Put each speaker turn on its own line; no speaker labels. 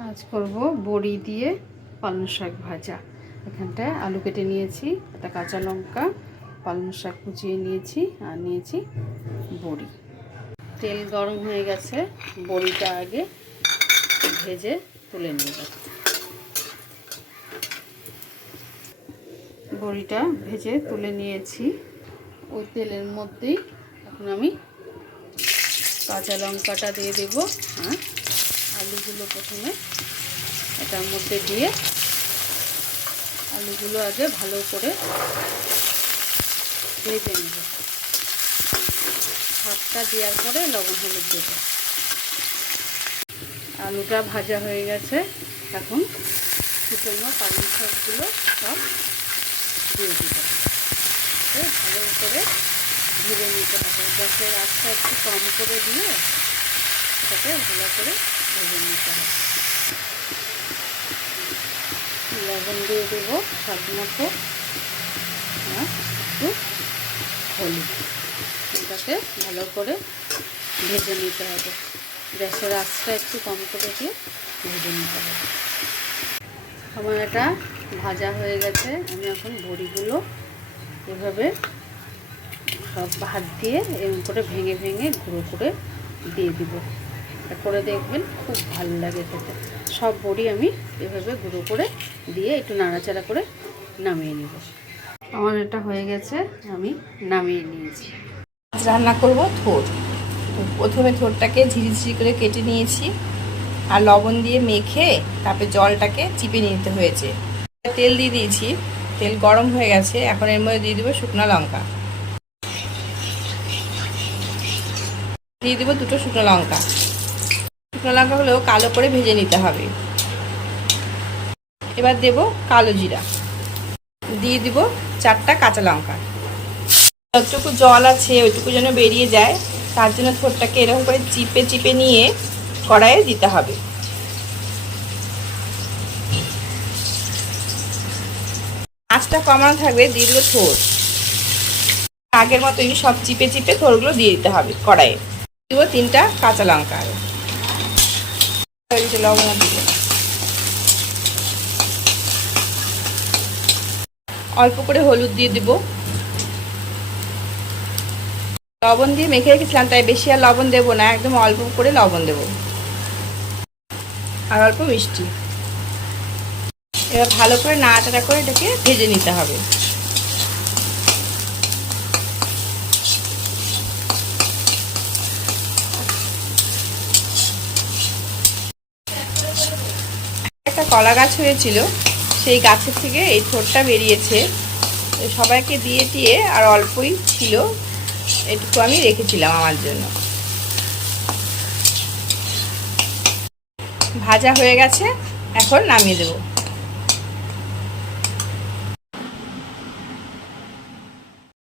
আজ করব, বড়ি দিয়ে পালং শাক ভাজা। এখানটায় আলু কেটে নিয়েছি, একটা কাঁচা লঙ্কা, পালং শাক কুচিয়ে নিয়েছি আর নিয়েছি বড়ি। তেল গরম হয়ে গেছে, বড়িটা আগে ভেজে তুলে নেব। বড়িটা ভেজে তুলে নিয়েছি। ওই তেলের মধ্যেই এখন আমি কাঁচা লঙ্কাটা দিয়ে দেবো হ্যাঁ? আলুগুলো প্রথমে এটার মধ্যে দিয়ে আলুগুলো আগে ভালো করে ভেজে নেব। ভাতটা দেওয়ার পরে লবণ হলুদ দেব। আলুটা ভাজা হয়ে গেছে। এখন শুকনো পালং শাকগুলো সব দিয়ে দিব। ভালো করে ভেজে নিতে হবে। গ্যাসের আস্তে একটু কম করে দিয়ে এটাকে ভালো করে ভেজে নিতে হবে। লবণ দিয়ে দেবো স্বাদ মতো। একটু হলুদ। এটাকে ভালো করে ভেজে নিতে হবে। গ্যাসের আঁচটা একটু কম করে দিয়ে ভেজে নিতে হবে। আমার এটা ভাজা হয়ে গেছে। আমি এখন বড়িগুলো এভাবে সব ভাত দিয়ে এরকম করে ভেঙে ভেঙে গুঁড়ো করে দিয়ে দিব। তারপরে দেখবেন, খুব ভালো লাগে খেতে। সব বড়ি আমি এভাবে গুঁড়ো করে দিয়ে একটু নাড়াচাড়া করে নামিয়ে নিব। আমার এটা হয়ে গেছে, আমি নামিয়ে নিয়েছি।
রান্না করব থোর। প্রথমে থোরটাকে ঝিরিঝিরি করে কেটে নিয়েছি আর লবণ দিয়ে মেখে তারপরে জলটাকে চিপে নিতে হয়েছে। তেল দিয়ে দিয়েছি, তেল গরম হয়ে গেছে, এখন এর মধ্যে দিয়ে দেবো শুকনো লঙ্কা। দিয়ে দেবো দুটো শুকনো লঙ্কা। শুকনো লঙ্কা লঙ্কাগুলো কালো করে ভেজে নিতে হবে। এবার দেব কালো জিরা। দিয়ে দিব চারটা কাঁচা লঙ্কা। যতটুকু জল আছে ওইটুকু যেন বেরিয়ে যায়, তার জন্য থোরটাকে এরকম করে চিপে চিপে নিয়ে কড়াইয়ে দিতে হবে। আঁচটা কমানো থাকবে দেবো থোর আগের মতোই সব চিপে চিপে থোরগুলো দিয়ে দিতে হবে কড়াইয়ে। দিব তিনটা কাঁচা লঙ্কা। আরও লবণ দিব অল্প করে হলুদ দিয়ে দেবো। লবণ দিয়ে মেখে রেখেছিলাম, তাই বেশি আর লবণ দেবো না, একদম অল্প করে লবণ দেবো। আর অল্প মিষ্টি। এবার ভালো করে নাড়াচাড়া করে এটাকে ভেজে নিতে হবে। একটা কলা গাছ হয়েছিল, সেই গাছের থেকে এই থোরটা বেরিয়েছে। সবাইকে দিয়ে দিয়ে আর অল্পই ছিল, এটুকু আমি রেখেছিলাম আমার জন্য। ভাজা হয়ে গেছে, এখন নামিয়ে দেবো।